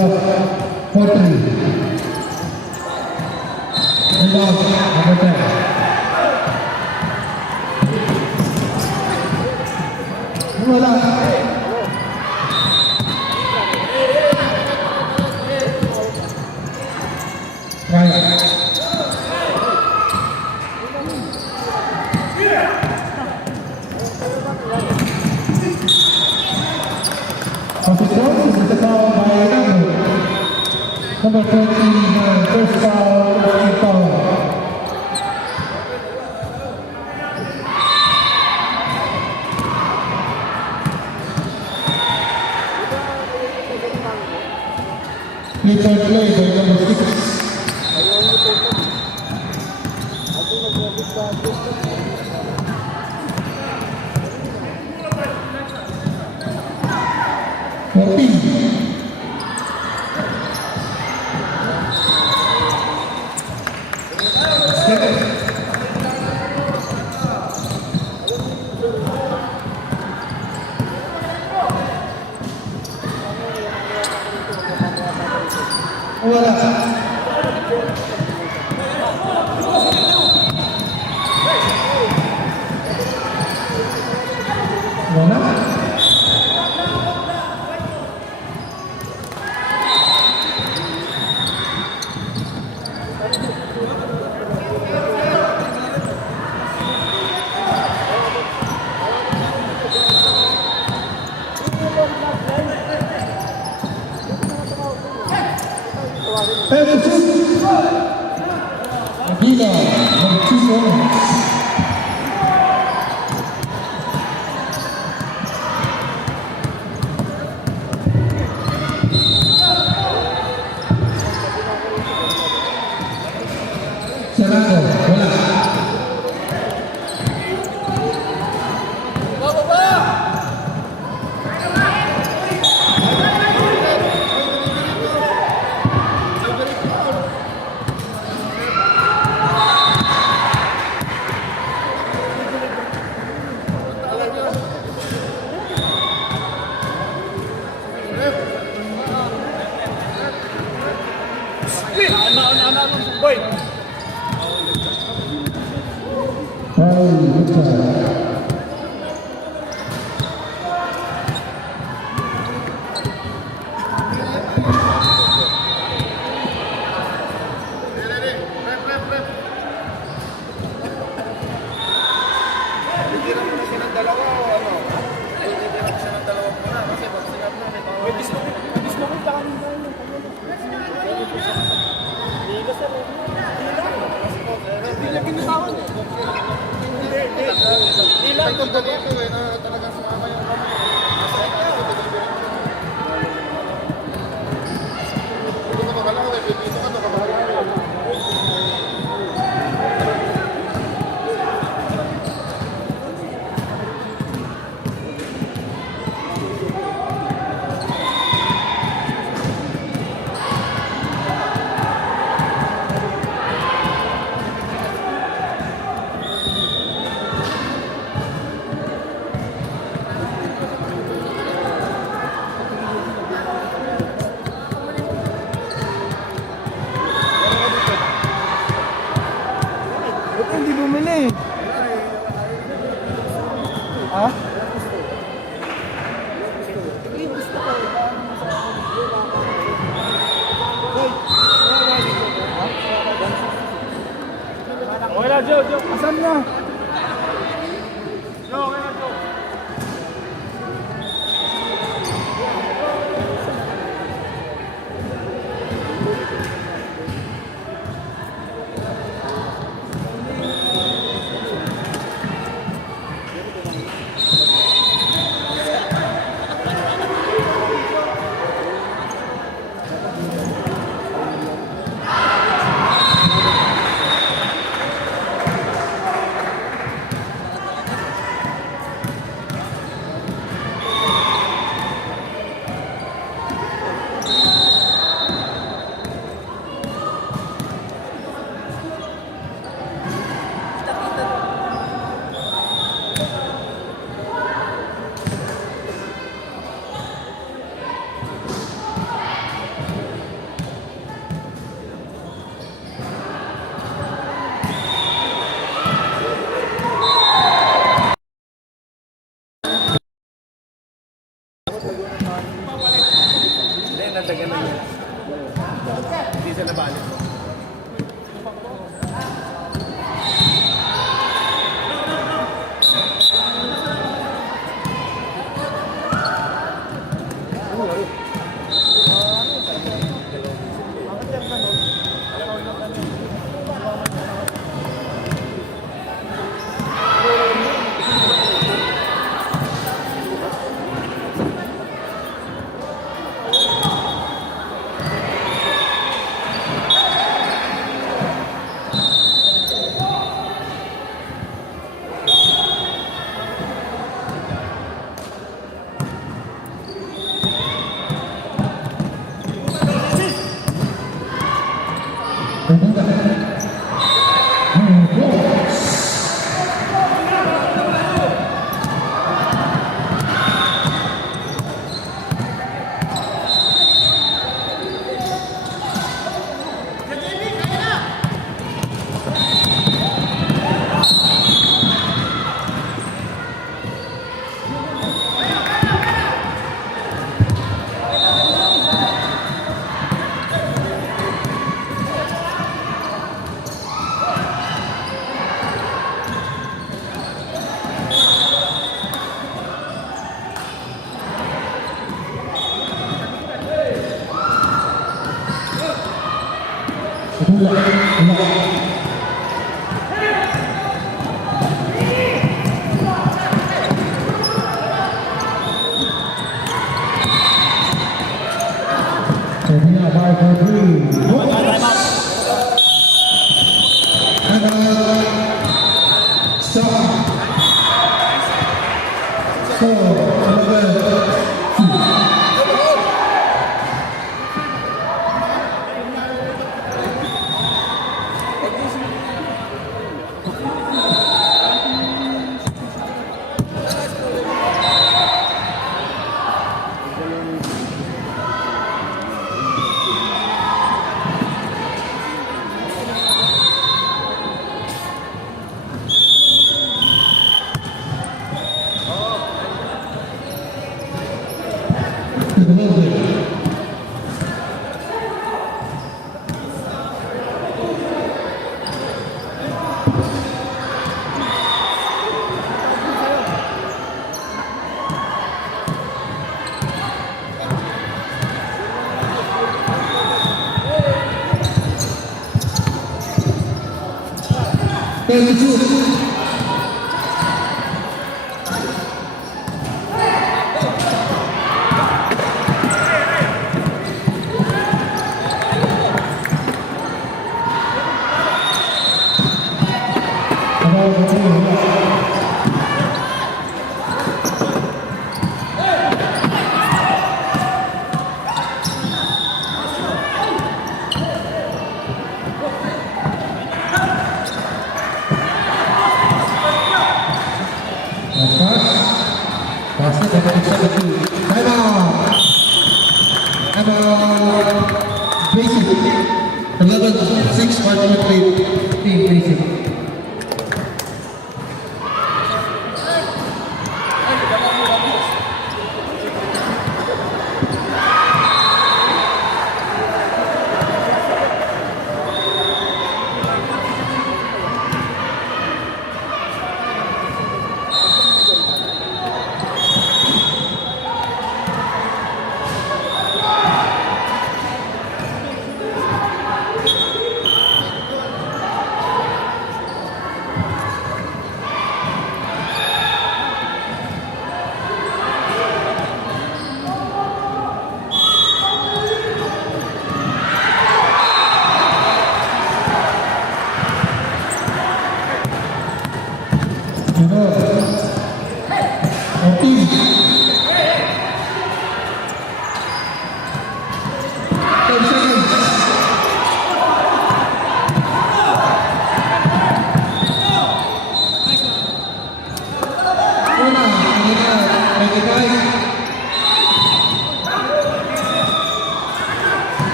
up 4-3. Rebound, number 10. Wala. Ryan. Consequences is the foul by number 13, first foul, first foul. Play by number 6.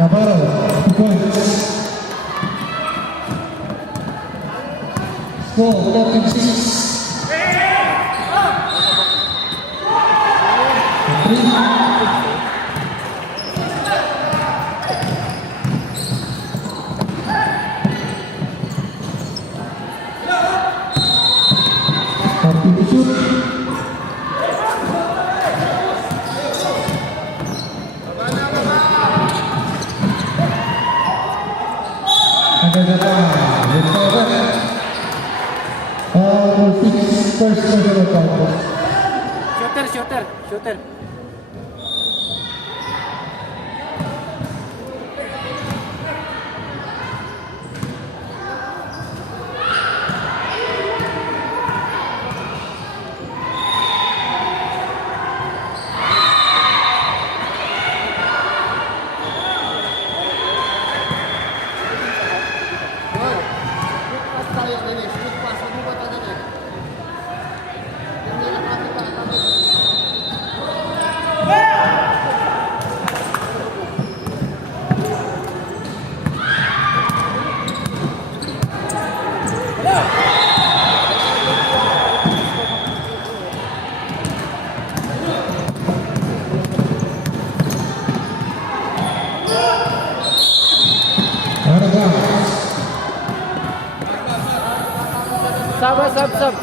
Navarro, 2 points. Score 46. 6 first personal contest. Shooter. Sub.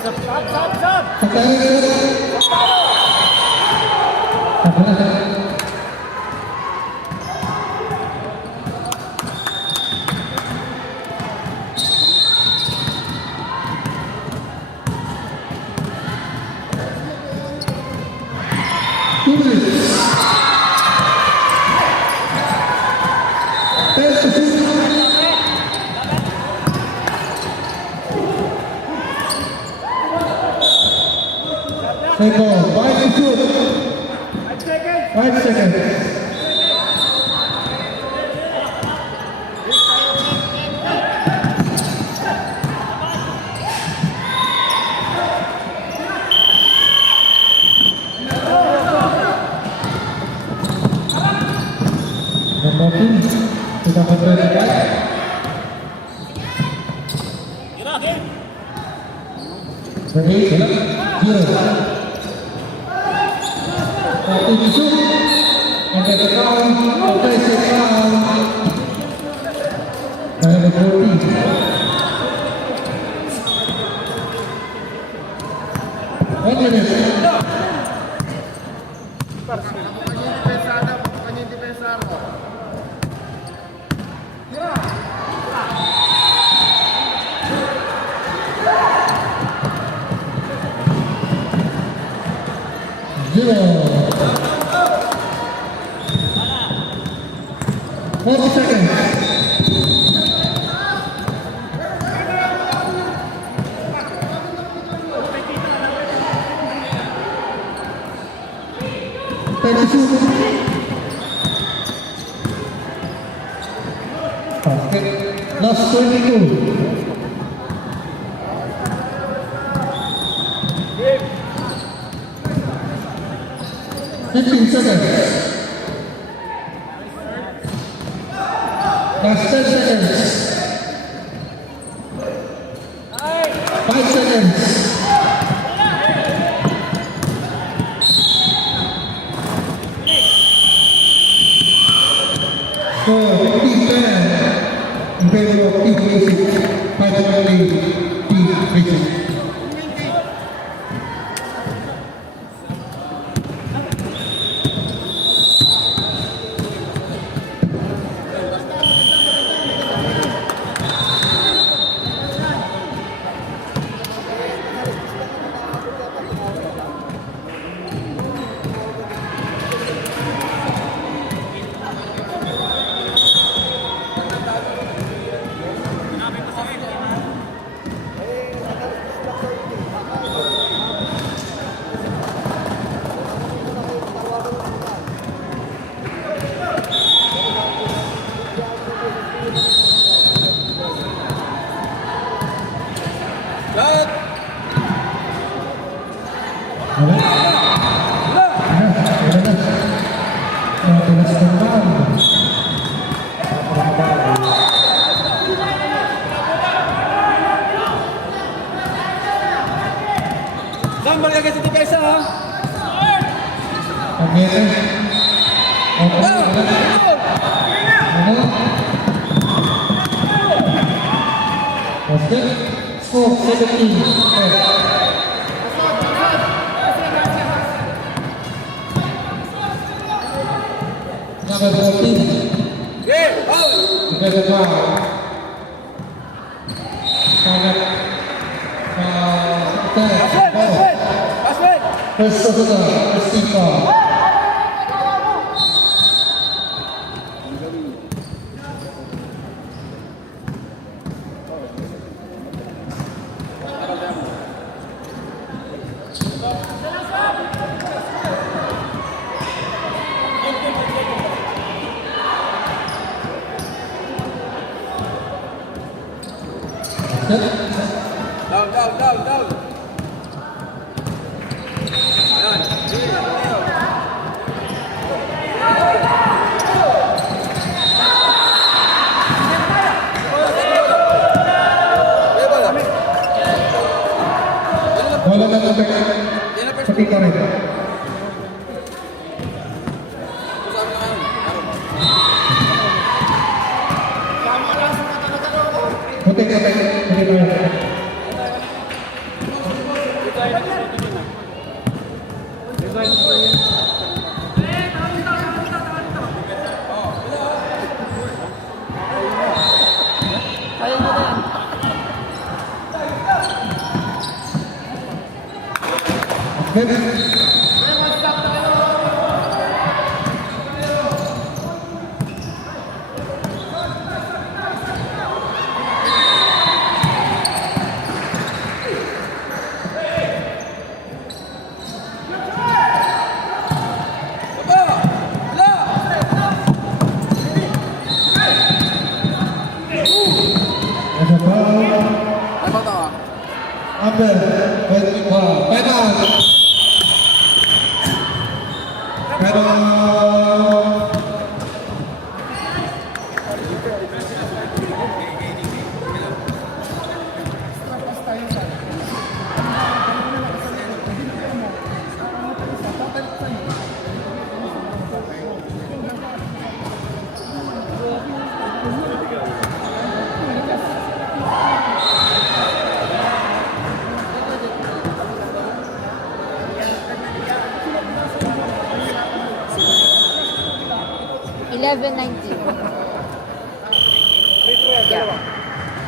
Take off. 5 to shoot. 5 seconds. 8, wala. 0. Team shoot. And then the foul, offensive foul. Number 14. One minute. Zero. 40 seconds. Basket lost 22. 15 seconds. Last 10 seconds. 5 seconds. Score 15-10 in favor of Team Basic. Finally, Team Basic. Sam, balik lagi sa depensa ha. Okay. Basket score 17. Number 14. Together now. First shot, first team foul. Down. Wala na tubig. Pati ka rin. Puti.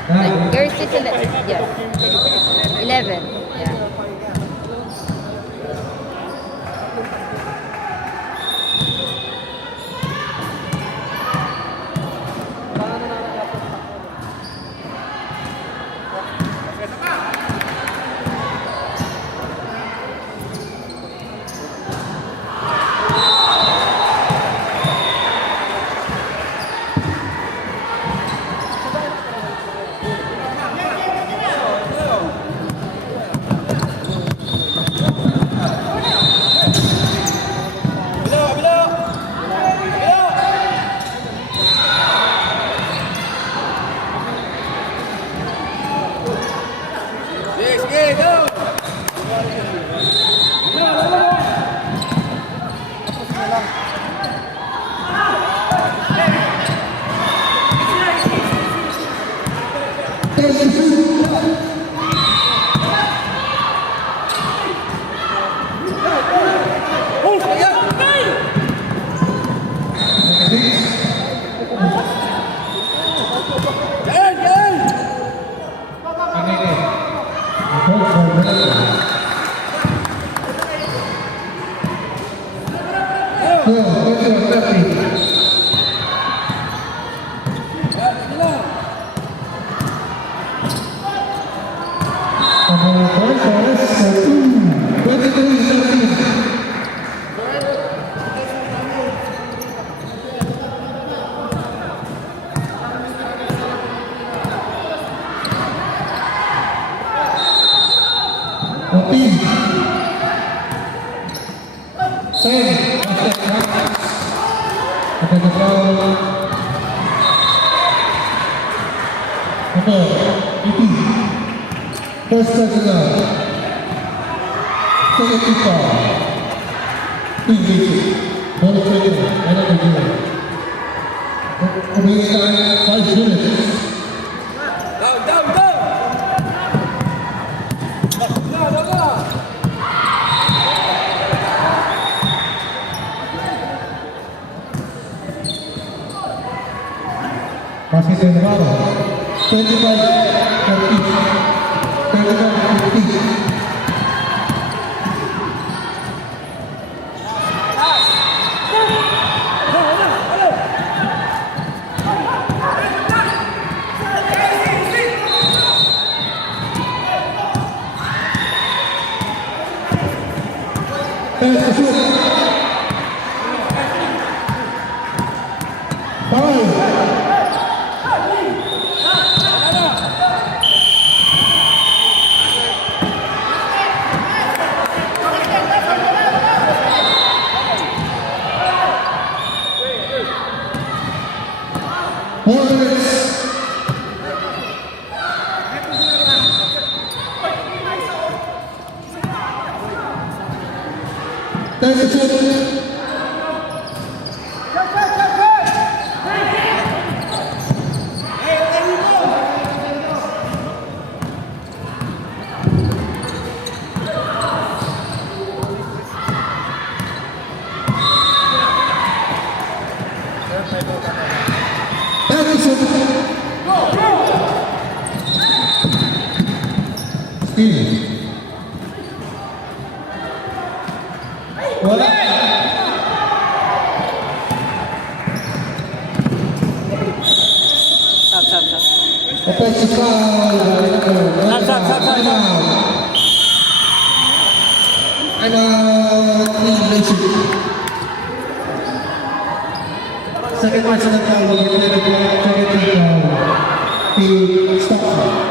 Yours is 11. Yes. 11. Yeah. Bilo, bilo! Bilo! Sige, sige, go! Yan, yan! First personal. Second people. Team visit. Bonus rating. Another game. Remaining time 5 minutes. Down, down, down! Down, down, down! Masih Navarro. 25 for each. 25 for each. Pass to shoot. Foul. Four minutes. That's the shoot. That's the shoot. Steal. Wala. Sap, sap, sap. Offensive foul. Sap, sap, sap, sap. I'm clean basic. Second personal foul. Second foul. To stop.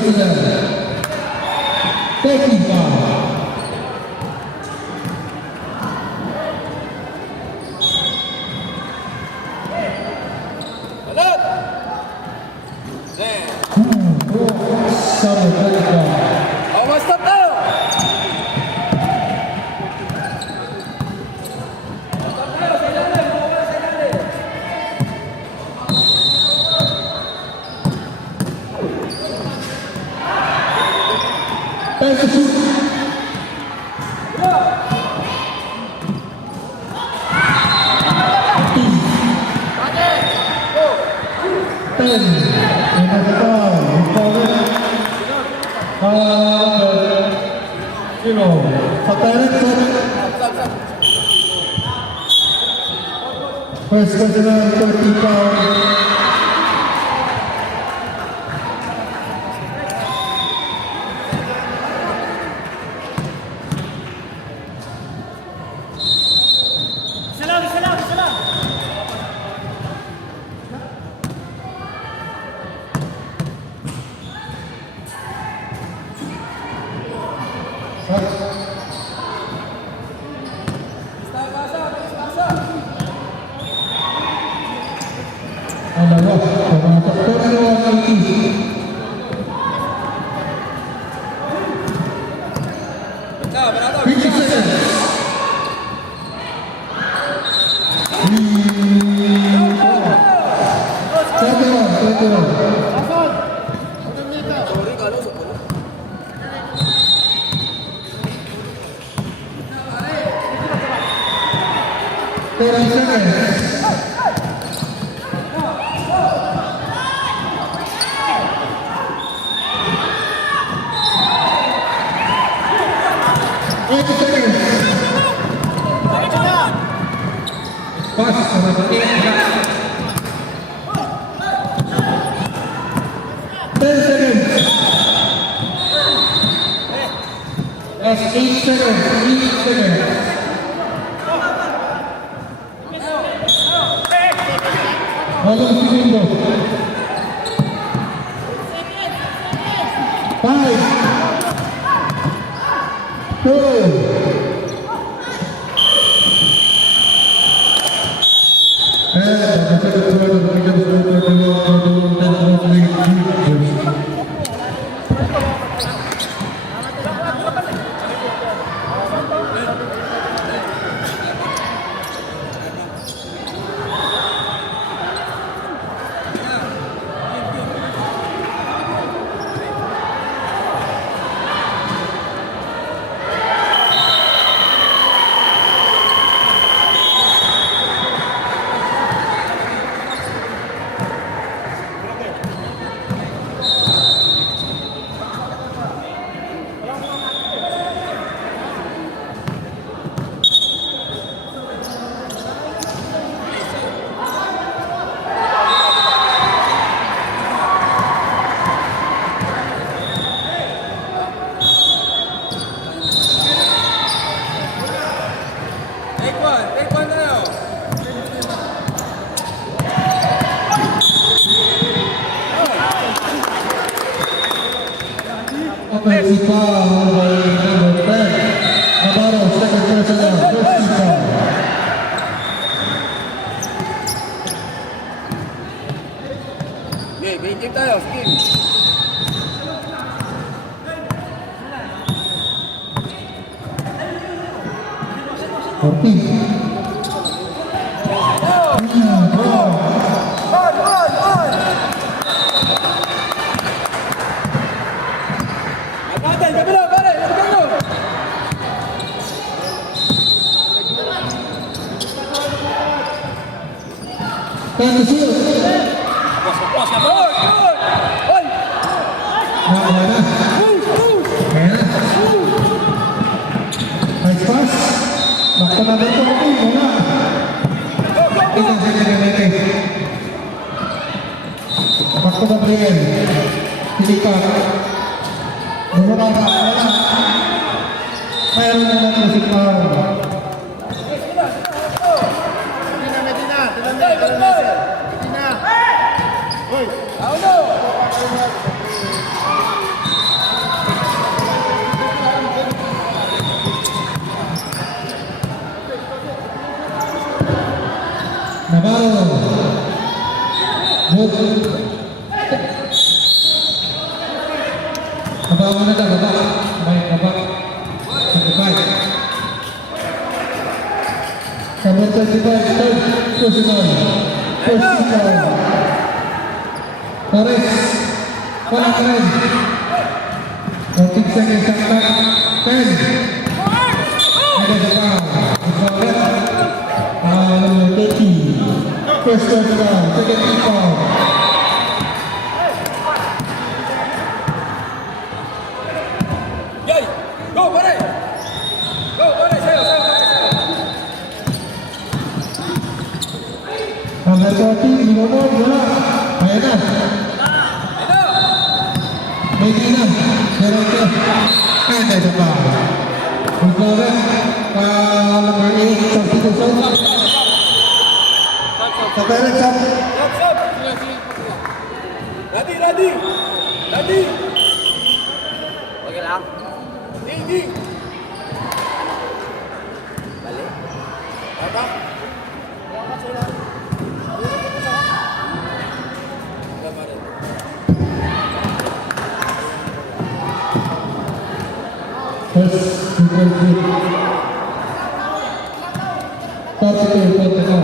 personal. 30 foul. Alat! Then, Sorry, 30 foul. oh, stop tayo! Time to shoot. Ten. And that's a foul. Sa parents, first personal 30 foul. Ang dalawa, pumatak. 21-80. Ikaw, manalo! 50 seconds. Sorry, kalo sa puno. Pas sama pakai 10 seconds. Last 8 seconds. 8 seconds. Walong segundo. 5, 2. Take one tayo! Offensive foul by number 10. Navarro, second personal, first foul. Okay, game tayo, game. Agatan, kabila, pare! Agatan mo! Time to shoot. Good! Good! Oy! Nakakuha na. Push! Push! Ayan na. Nice pass. Back to number 14. Wala. Tingnan sa kanya natin. Back to Gabriel. Pilipat. Bumababa. Wala. Mayroon naman po si Pao. Bantay! Bantay! Aulo! Good. Baba mo na daw, baba. May baba. 25. Number 25, third personal. Personal. Torres. Wala ka rin. 14 seconds ang top. 10. Ada the foul. Number 30. First personal. Second foul. Yay! Go, pare! Go, pare! Sayo, sayo, sayo, sayo! Number 40, Inomon, wala. Ayan na. Ito! Medyo na. Diretso. And there's a foul. Recover. Number 8, substitution. Sa parents up. Stop, stop! Ready, ready! Ready! Okay lang. Hindi! Balik. Tata! First, super good. Positive, good to go.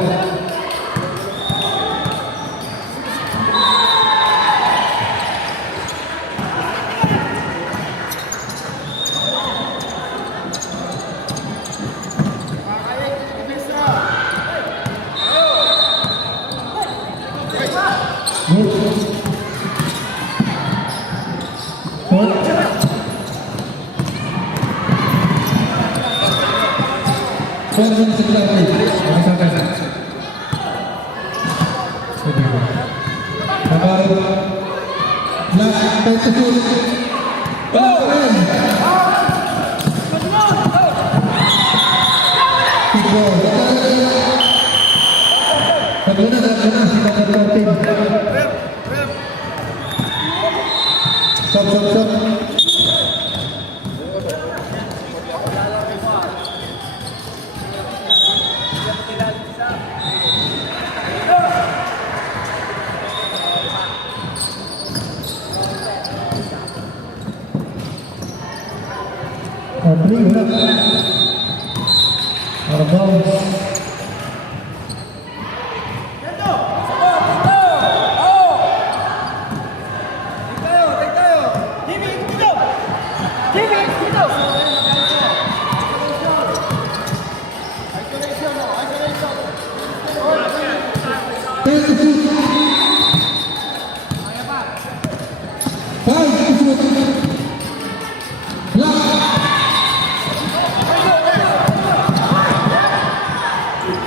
Stop, stop, stop. Opening up. Out of bounds.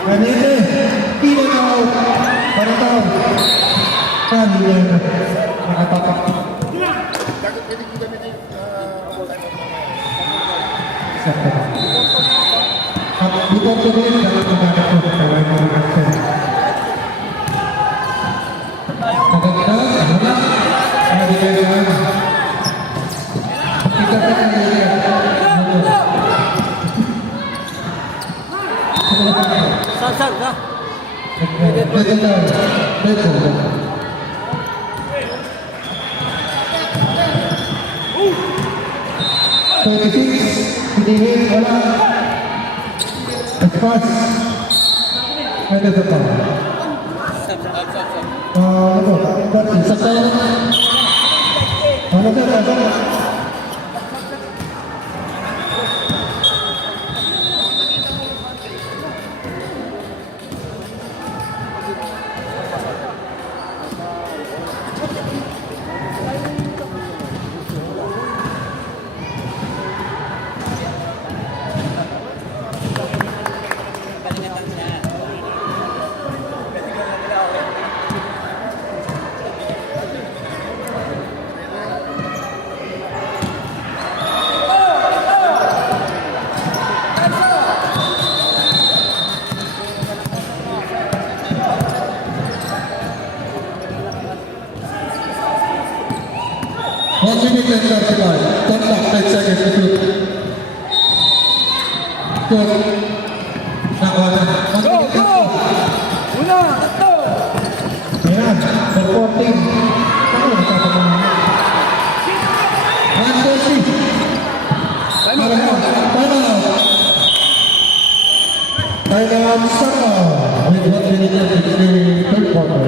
Kanete, tidak tahu, pada tahu. Kan dia nakatapak. Bukan pemain dalam menghadapi pemain Malaysia. Kadang-kadang, ada di dalam. Kita akan lihat. Saan ka? Hindi wala. Pass. Ada depan. Ano? Isa ka. Ano ka? One minute and 35. Contact 10 seconds to shoot. Good. Nakuha na. Go, go! Una, tatlo! Ayan. For 140. Time out, time out, time out. Timeout, Saka. With 1 minute left in the third quarter.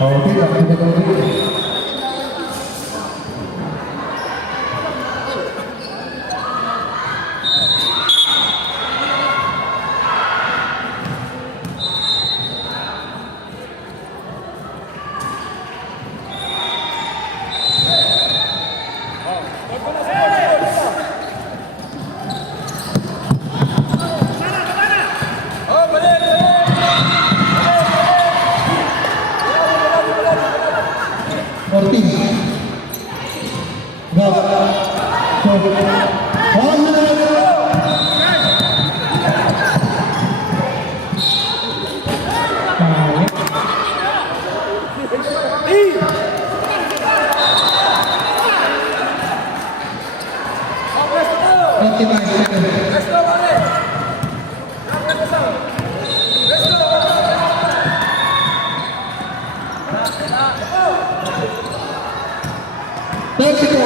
Okay, tidak tahu. Oh, balik, balik. 14. Go. So, 1 minute. Oh, presto na. 45 seconds. Presto, balik. Presto. Presto. 34.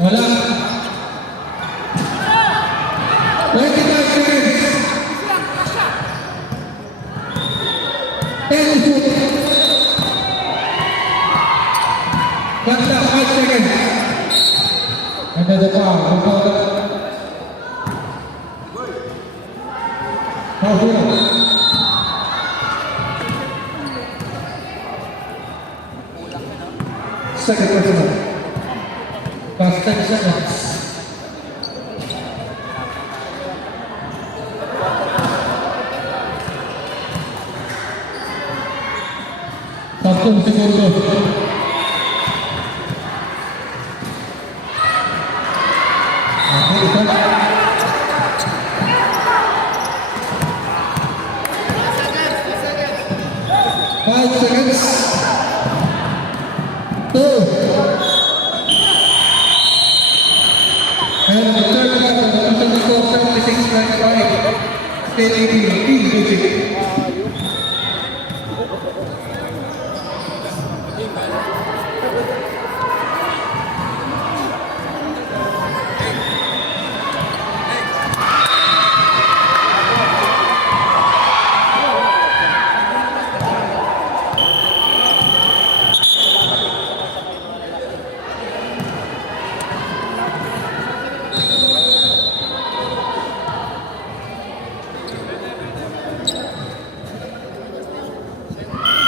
Wala. 25 seconds. 10 shoot. Ganda, 5 seconds. Another foul. Foul here. Second personal. Past 10 seconds. Tatlong segundo. Okay, isa. 5 seconds. 2. And the third quarter, the total score 76-25. State 18, team basic.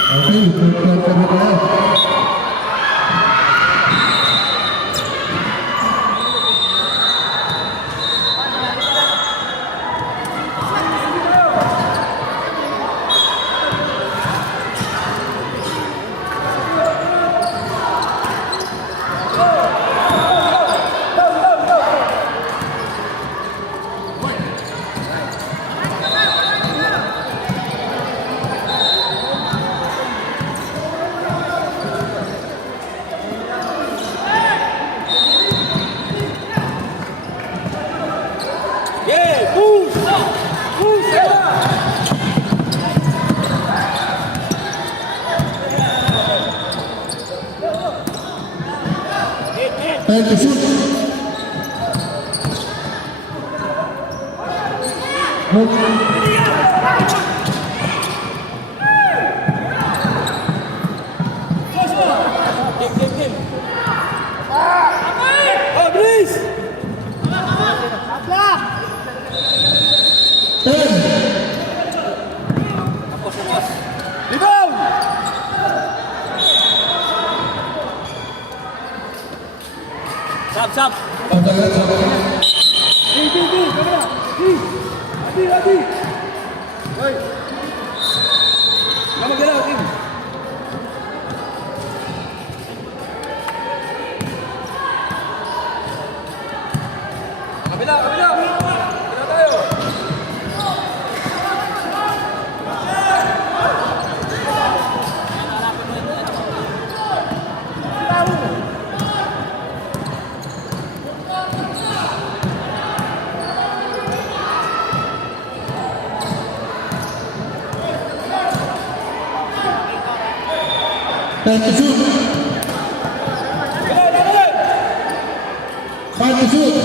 Okay, third quarter na tayo. Yeah, push. Push. Time to shoot. Game. Oh, please. 10. Rebound. Sap. Pagdagat sa Hadi. Hoy. Kamu galaw, Kim. Kabila. Kabila tayo. 10 to shoot. 5 to shoot.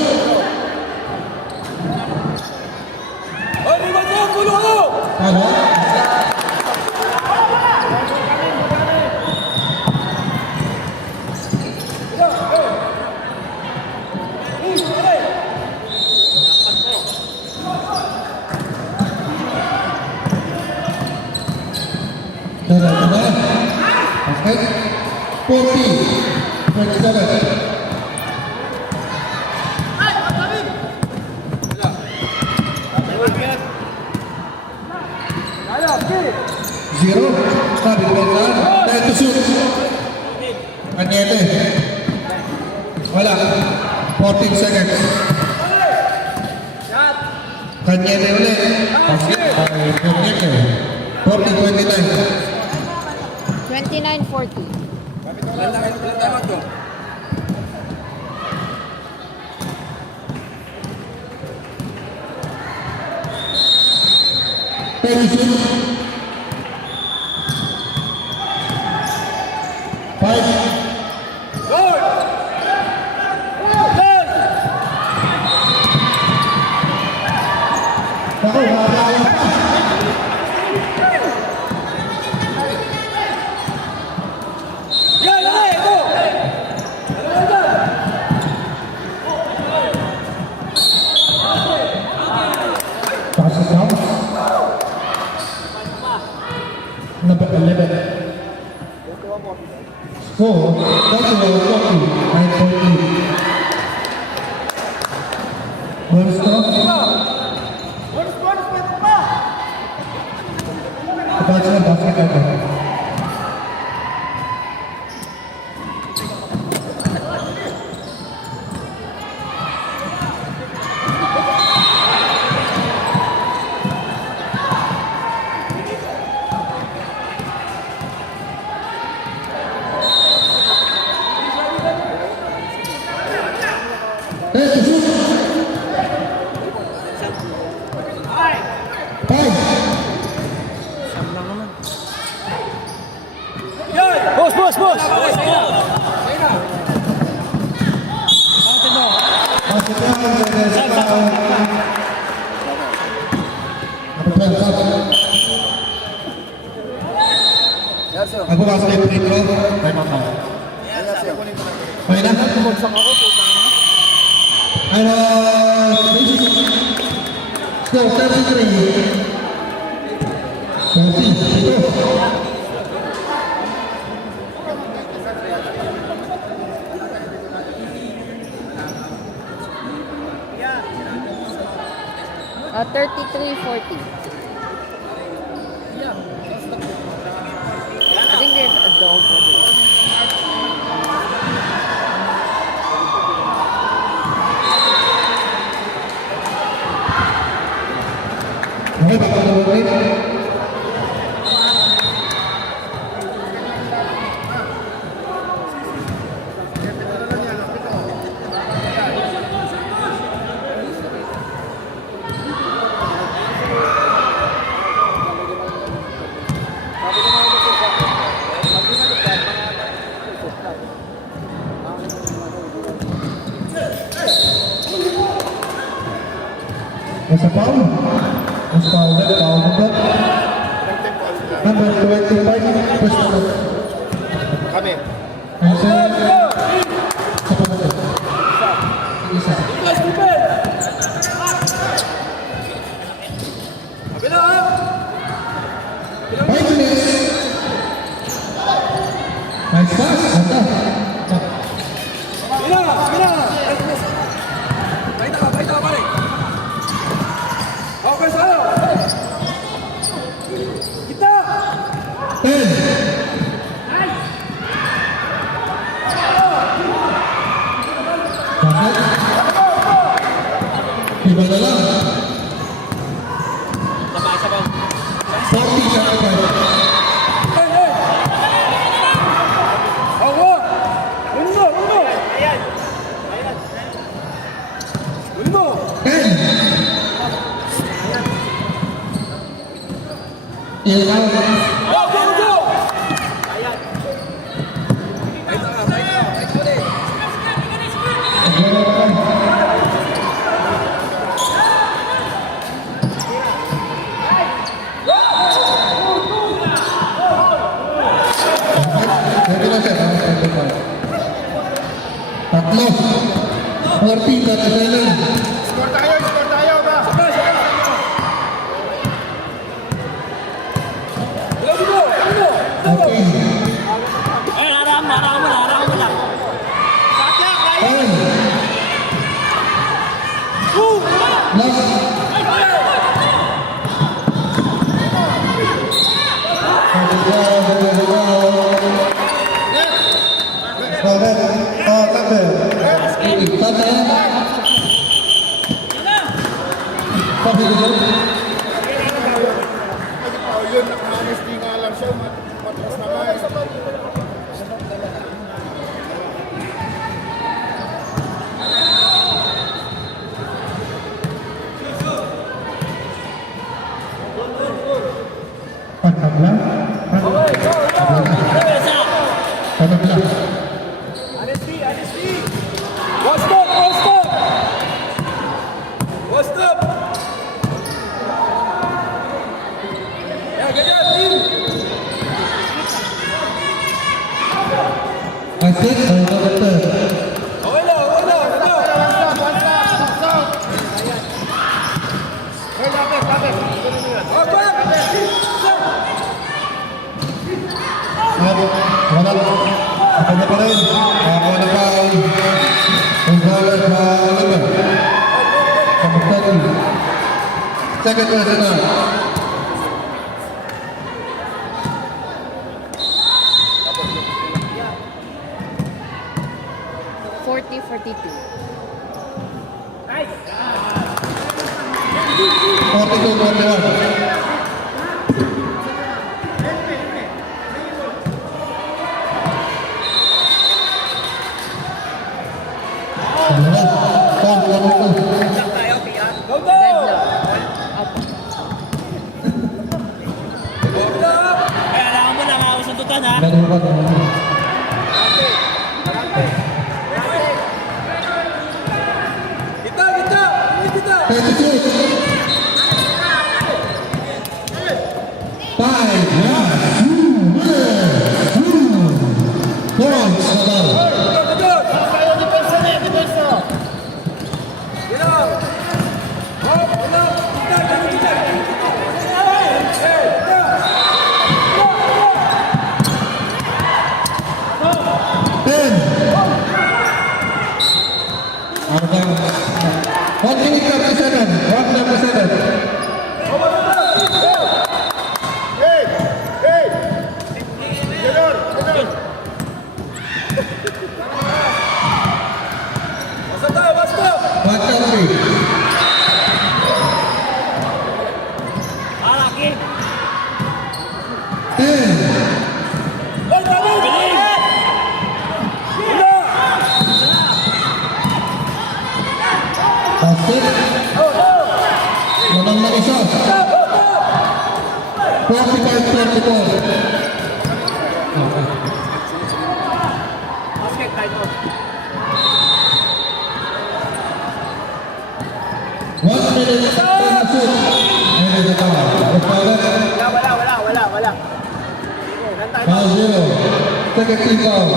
Oh, di ba siya? Pulo ko! Ano? Ito na. Okay. 40. 27. Zero. Sabi ko ba? 10 to shoot. Anyete. Wala. 14 seconds. Kanyete ulit. Kanyete. 40-29. 29-40. Ilan tama ko? Ten to shoot. 5. Goal! Goal! Ako, makakaya pa. Yan, yan, ito! Ano yan? Pass it down. Number 11. Score, that's a 40, 9-14. One stop. Basket. Ten to shoot. 5. Yan! Boss! Ayun na! Basket down. Number 12, stop. Ako pasok yung free throw. Time out na. Okay na? Ano? Score 33. 40. Ito. Uh, 33-40. I think there's a dog over there. Okay, baka na Nasa foul. Nasa foul na. Foul na ba? Number 25. First number. Kami. Ayun sa... Sa pangalan. Isa. Defense, defense! Kabila, ha? 5 minutes. Nice pass. Ganda. Kabila! Pakita ka, pare! Okay, sa'yo! Kita! 10. Bakit? Iba na lang. 40 siya ka Hey, hey! Awa! Uno! Uno! 10. Ilaw. Go, go, go! Tatlo. 40-37. Score tayo ba? Sabay, sabay. Go, go, go. Okay. Eh, harang mo lang. Sakya, kaya. 10. Last. Yun, naka-honesty nga lang siya. Matras naman. Honesty. What's up? Ya, ganyan, team. Okay lang. Hey, lapit. Second person now. Forty, 42. 42-41. Go, go. Opo. Kailangan mo lang ako sa tutan, ha? Kita. 36. 5. Points, Natal. Betul. Tayo, depensa. Hilang. Oh, hilang. Kita. Ten. 1 minute 37. 1:37. Hey! Ganun. Basta tayo, basta. 1:30. Laki. 10. Oh, tabi. Hilang. Pasik. Menang na isa. 45-24. Basket time out. 1 minute 10 shoot. And the foul. Wala. Foul 0. Second team foul.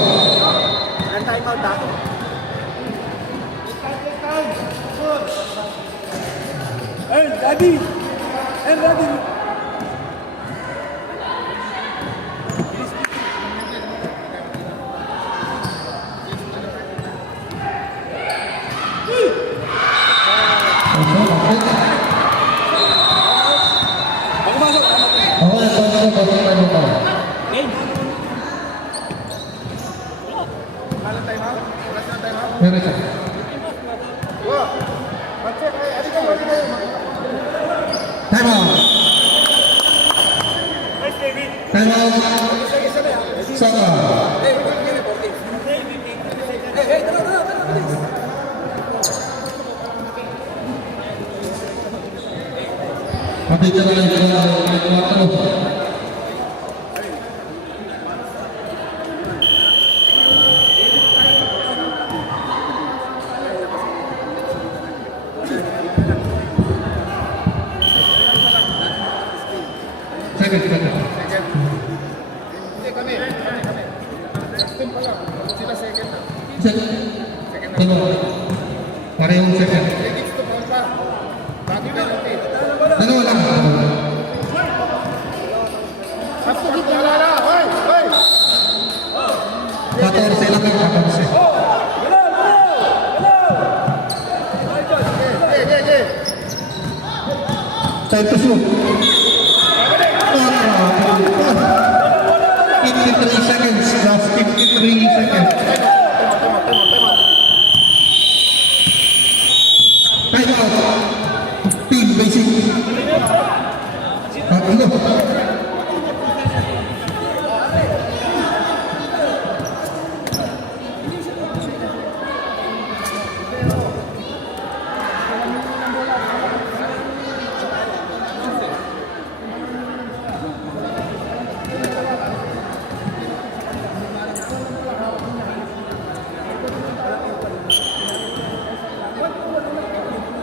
Ang time out, ha? Daddy. Pasok. Ako na pasok tayo mo pa. Game. Meron siya. Time out. Time out. Saka. Matitira na yung 4. Second. Hindi kami. Team pa lang. Sila second na. Second. Second na. seconds. Legits to foul pa. Bago penalty. Dalawa lang. Hasto git na lala. Hoy! Hoy! 14 lang yung 14. Ge. Time to shoot. 53 seconds. Last 53 seconds. Time out. Team basic. Tatlo.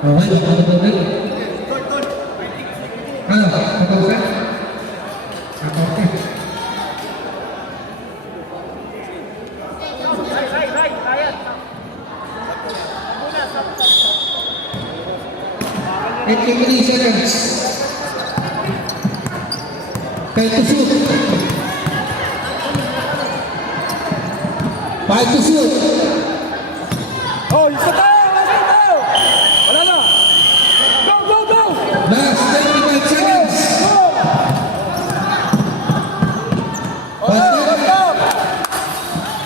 Okay, ano, kapag okay. It 53 seconds. Time to shoot. 5 to shoot. Oh, isa tayo! Wala na! Go, go, go! Last 25 seconds. Let's go!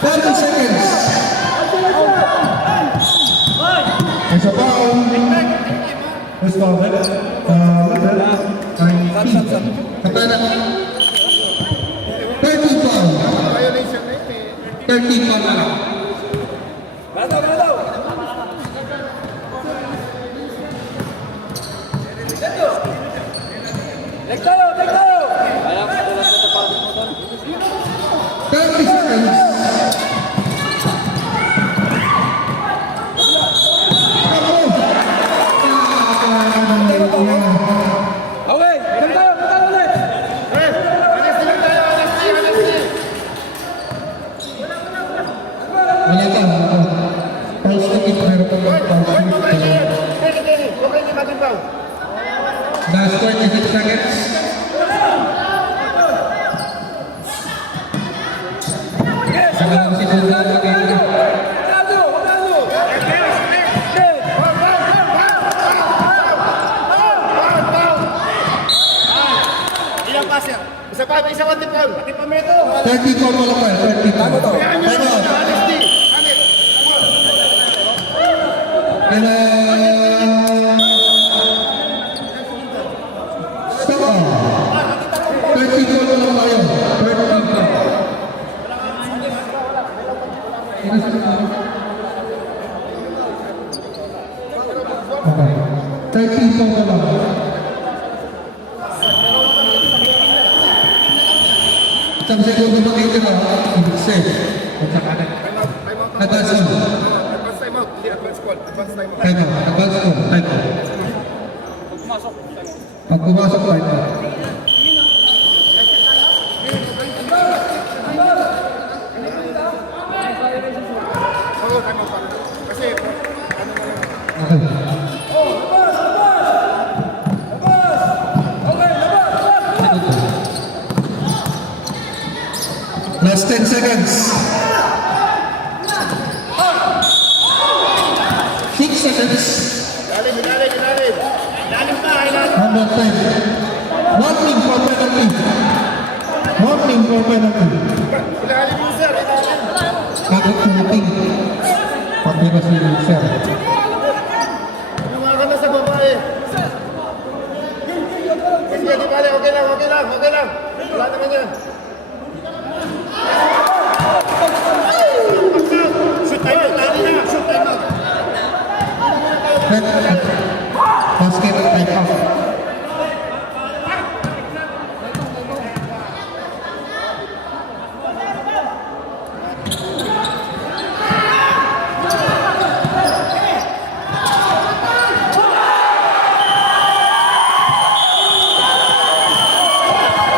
30 seconds. There's a foul. There's foul. Katana. 30 foul. Violation na ito eh. 30 foul na lang. Brado, brado! Take tayo, take tayo! 30 seconds. Okay, inom tayo, punta ulit! Honesty lang tayo. Honesty. Wala ka. Pulse ticket meron ka Hoy! ng pulse Hoy! Huwag kayo ticket. na yan. Huwag kayo na maging foul. Last 26 seconds. Sakalang si Sudan na kayo. Brado, brado! Okay! Ilang passer? Isa pa, isa pa din foul. Pati pa meto. 30 foul wala pa. 30 foul. to. Time out. Honesty. Hanip. And stop on. 30 foul wala tayo. 30 foul. Okay. 30 foul wala. Isang segundo ba kayo diba? Safe. At sa kanan. Advance on. Advance timeout. Hindi advance call. Advance timeout. Time out. Advance on. Time out. Pag pumasok, time out. Oo, timeout pa. Kasi, Okay. Last 10 seconds. 6 seconds. ilalim. Ilalim pa, ilalim. Number 10. Warning for penalty. Warning for penalty. Ilalim mo, sir. Ilalim. Agad tumiting. Pati na si Sir. Lumakan na sa babae. Sige, di bale. Okay lang. Wala naman yan. Shoot time out. Tali na. Shoot time out. Basket at time out.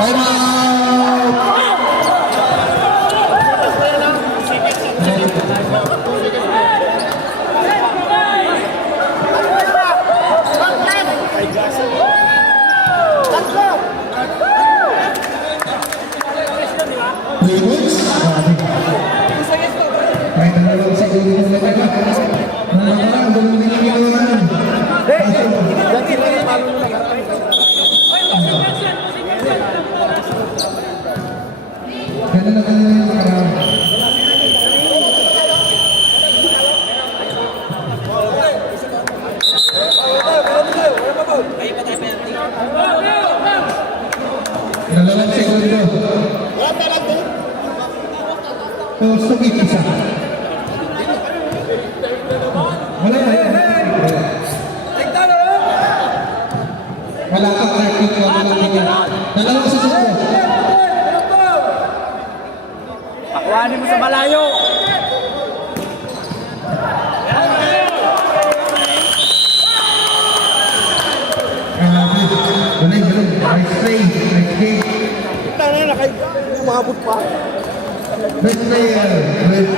Time out! Rewards. Grabe. Kahit ang dalawang segundo na talaga. Mga parang dalawang nililiwan. Ganun na ganun yung parang. Dalawang segundo. Tusok isa. Wala na yan. Wala ka, Arctic. Wala ka. Dalawang segundo. Pakuhanin mo sa malayo. Grabe. Galing, galing. Nice play. Nice game. Tangin na kayo. Umabot pa. Best player with